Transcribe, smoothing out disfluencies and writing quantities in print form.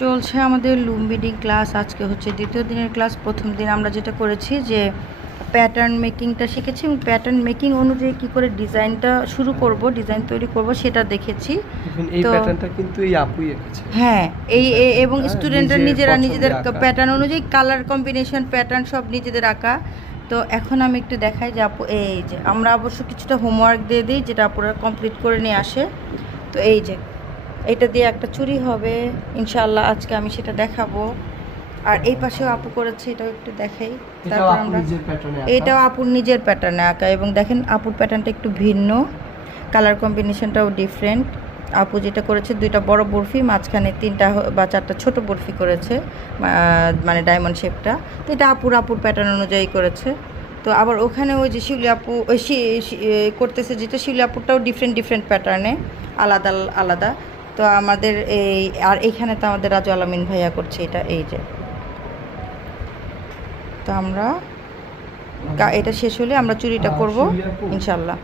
চলছে আমাদের লুম্বিনি ক্লাস। আজকে হচ্ছে দ্বিতীয় দিনের ক্লাস। প্রথম দিন আমরা যেটা করেছি যে প্যাটার্ন মেকিংটা শিখেছি এবং প্যাটার্ন মেকিং অনুযায়ী কি করে ডিজাইনটা শুরু করব, ডিজাইন তৈরি করব সেটা দেখেছি। এই প্যাটার্নটা কিন্তু এই আপুই এঁকেছে। হ্যাঁ, এই এবং স্টুডেন্টরা নিজেদের প্যাটার্ন অনুযায়ী কালার কম্বিনেশন প্যাটার্ন সব নিজেদের আঁকা। তো এখন আমি একটু দেখাই যে আপু, এই যে আমরা অবশ্য কিছুটা হোমওয়ার্ক দিয়ে দিই যেটা আপুরা কমপ্লিট করে নিয়ে আসে। তো এই যে এটা দিয়ে একটা চুড়ি হবে ইনশাআল্লাহ, আজকে আমি সেটা দেখাবো। আর এই পাশেও আপু করেছে, এটাও একটু দেখাই। তারপর আমরা এটাও আপুর নিজের প্যাটার্নে আঁকা এবং দেখেন আপুর প্যাটার্নটা একটু ভিন্ন, কালার কম্বিনেশনটাও ডিফারেন্ট। আপু যেটা করেছে দুইটা বড় বরফি, মাঝখানে 3টা বা 4টা ছোট বরফি করেছে, মানে ডায়মন্ড শেপটা। তো এটা আপুর প্যাটার্ন অনুযায়ী করেছে। তো আবার ওখানে ওই যে শিউলি আপু ওই করতেছে যেটা, শিউলি আপুরটাও ডিফারেন্ট প্যাটার্নে, আলাদা আলাদা। তো আমাদের এই আর এইখানে তো আমাদের রাজু আলামিন ভাইয়া করছে এটা। এই যে তো আমরা এটা শেষ হলে আমরা চুরিটা করব ইনশাল্লাহ।